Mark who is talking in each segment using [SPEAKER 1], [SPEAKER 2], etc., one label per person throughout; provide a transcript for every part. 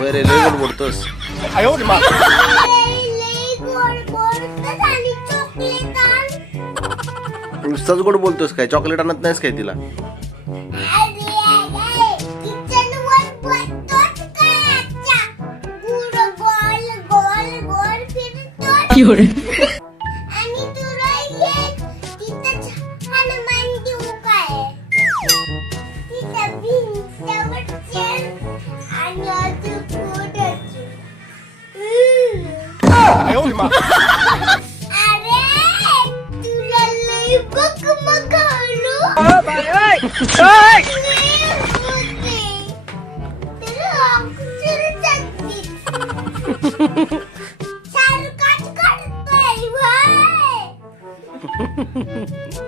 [SPEAKER 1] वरे लय गोड बोलतोस. नुसताच गोड बोलतोस काय? चॉकलेट आणत नाहीस काय तिला?
[SPEAKER 2] एवढे. মা। আরে তুলালাই বকমকা হলো ও ভাই ওই ওই Ha ha ha ha.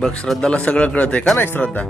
[SPEAKER 2] बघ
[SPEAKER 1] श्रद्धाला सगळं कळतंय का नाही श्रद्धा?